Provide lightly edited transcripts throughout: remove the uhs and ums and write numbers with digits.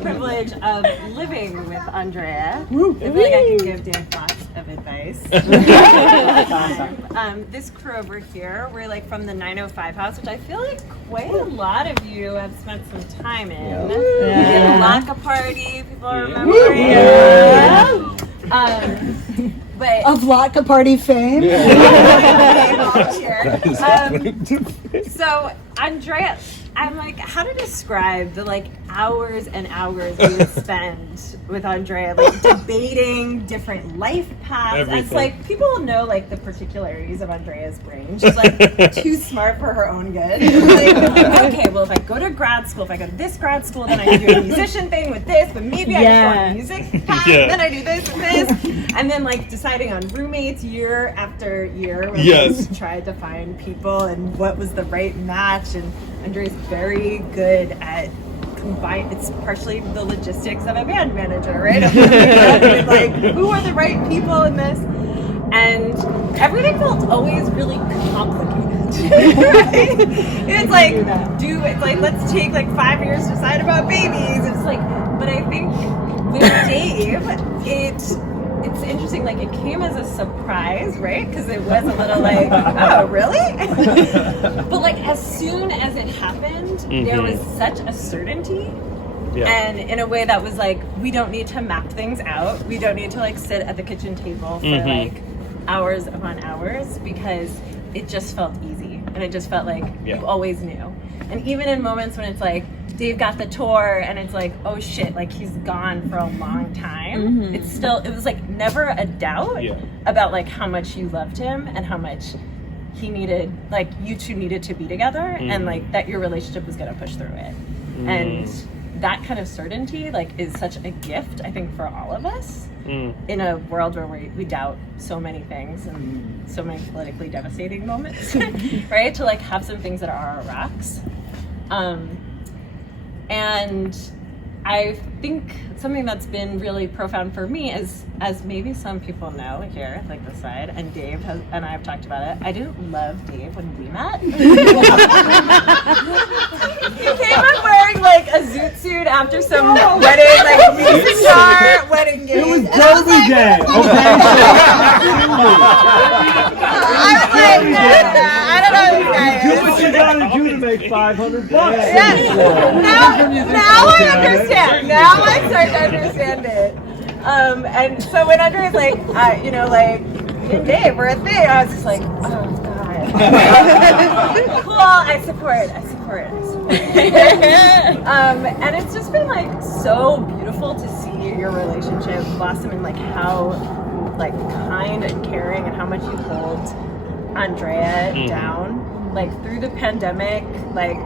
Privilege of living with Andrea. I feel like I can give Dan lots of advice. This crew over here, we're like from the 905 house, which I feel like quite a lot of you have spent some time in. We did a lock-up party, people are remembering. But of Lock-a Party fame. So Andrea, I'm like, how to describe the like hours and hours we would spend with Andrea, like debating different life paths. Everything. It's like people will know like the particularities of Andrea's brain. She's like too smart for her own good. Like, okay, well if I go to grad school, if I go to this grad school, then I can do a musician thing with this, but maybe I can go on music path, and then I do this and this, and then like deciding on roommates year after year when we tried to find people and what was the right match. And Andrea's very good at it's partially the logistics of a band manager, right? With, like, who are the right people in this? And everything felt always really complicated. Right? It's like, let's take like 5 years to decide about babies. It's like, but I think with Dave, it's interesting, like it came as a surprise, right? Because it was a little like, oh, really? But like as soon as it happened, there was such a certainty. And in a way that was like, we don't need to map things out. We don't need to like sit at the kitchen table for like hours upon hours, because it just felt easy. And it just felt like you always knew. And even in moments when it's like, Dave got the tour and it's like, oh shit, like he's gone for a long time. It was like never a doubt about like how much you loved him and how much he needed, like you two needed to be together, and like that your relationship was gonna push through it. And that kind of certainty like is such a gift, I think, for all of us in a world where we doubt so many things and so many politically devastating moments, right? To like have some things that are our rocks. And I think something that's been really profound for me is, as maybe some people know here, like this side, and Dave and I have talked about it, I didn't love Dave when we met. He came up wearing like a zoot suit after some wedding, like music jar, wedding game. It was Derby Day, okay? I was like, I don't know these guys. Do what you gotta do to make $500. Now I understand. Now I start to understand it. And so when Andrea's like, you know, like, me and Dave, we're a thing, I was just like, oh God. Cool, I support. And it's just been like so beautiful to see your relationship blossom and like how like kind and caring and how much you hold Andrea down. Like through the pandemic, like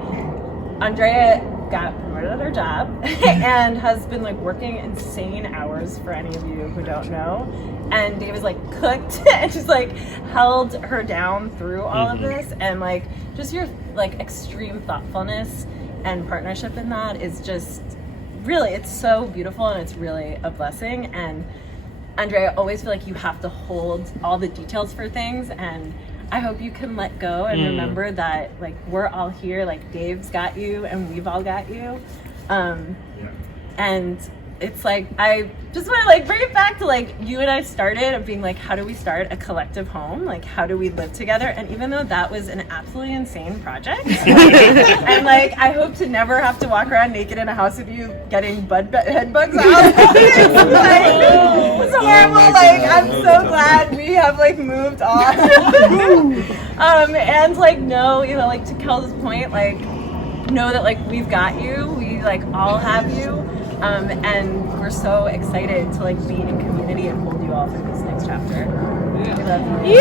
Andrea got promoted at her job and has been like working insane hours, for any of you who don't know. And Dave was like cooked and just like held her down through all of this, and like just your like extreme thoughtfulness and partnership in that is just really, it's so beautiful and it's really a blessing. And Andrea, I always feel like you have to hold all the details for things, and I hope you can let go and remember that like we're all here, like Dave's got you and we've all got you. And it's like, I just want to like bring it back to like you and I started of being like, how do we start a collective home? Like, how do we live together? And even though that was an absolutely insane project, and like, I hope to never have to walk around naked in a house with you getting head bugs out. It's horrible. Like, I'm so glad we have like moved on. And like, no, you know, like to Kel's point, like, know that like we've got you. We like all have you. And we're so excited to like be in community and hold you all through this next chapter. We love you.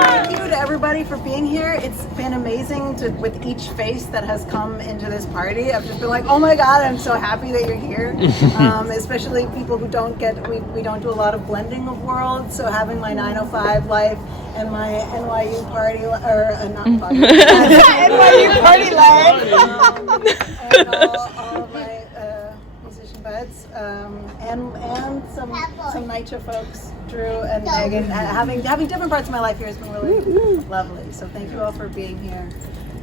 Thank you to everybody for being here. It's been amazing with each face that has come into this party. I've just been like, oh my God, I'm so happy that you're here. Especially people who don't we don't do a lot of blending of worlds. So having my 905 life and my NYU party, or not party, NYU party life, and all of my musician buds, and some NYCHA folks, Drew and Megan, having different parts of my life here has been really lovely. So thank you all for being here,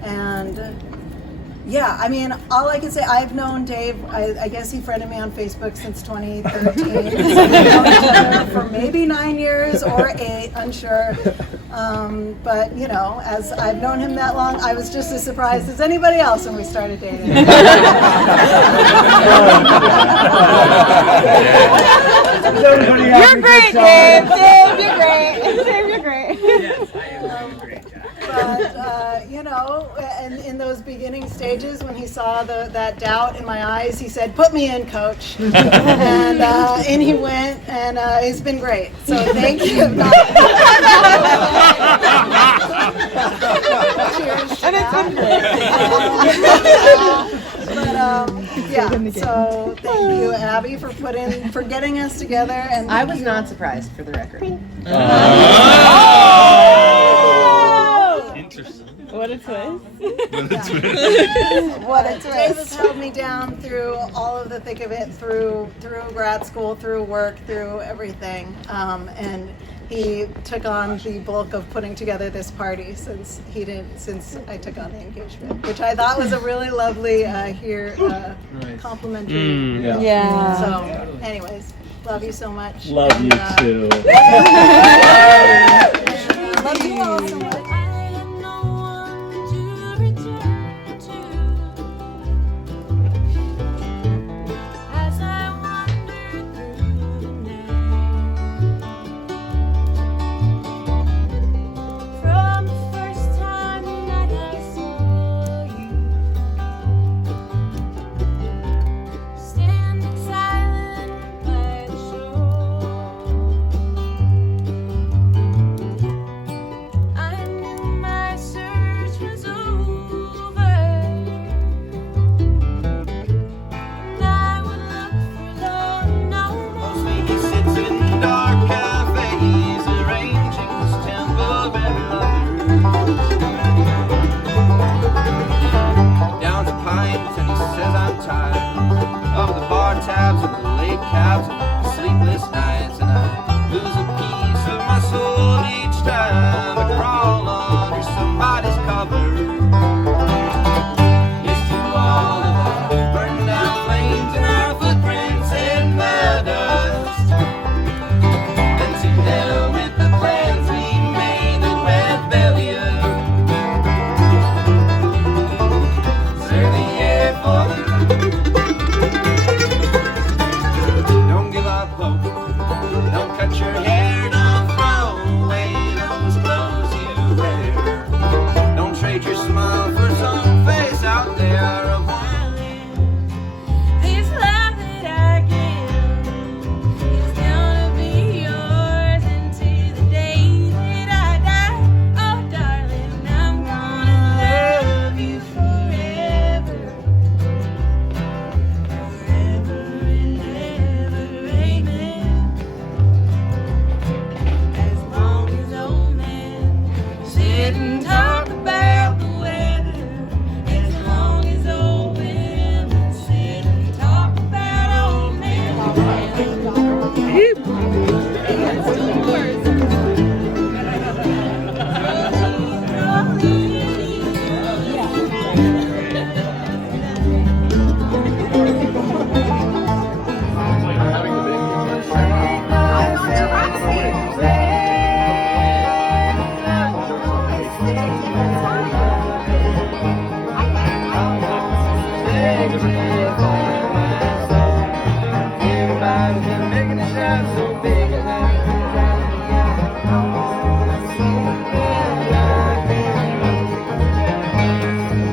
and Yeah, I mean, all I can say, I've known Dave, I guess he friended me on Facebook since 2013. We've known each other for maybe 9 years or 8, unsure. But, you know, as I've known him that long, I was just as surprised as anybody else when we started dating. You're great, Dave. Dave, you're great. Dave, you're great. Yes, I am doing a great job. But, you know, and in those beginning stages when he saw that doubt in my eyes, he said, "Put me in, coach." And in he went, and it's been great. So thank you. Cheers. And it's been great. But yeah, so thank you, Abby, for getting us together. And I was not surprised, for the record. Interesting. What a twist. What a twist. Dave has held me down through all of the thick of it, through grad school, through work, through everything. And he took on the bulk of putting together this party since I took on the engagement, which I thought was a really lovely complimentary. Yeah. So, anyways, love you so much. Love you too. Love you all so much.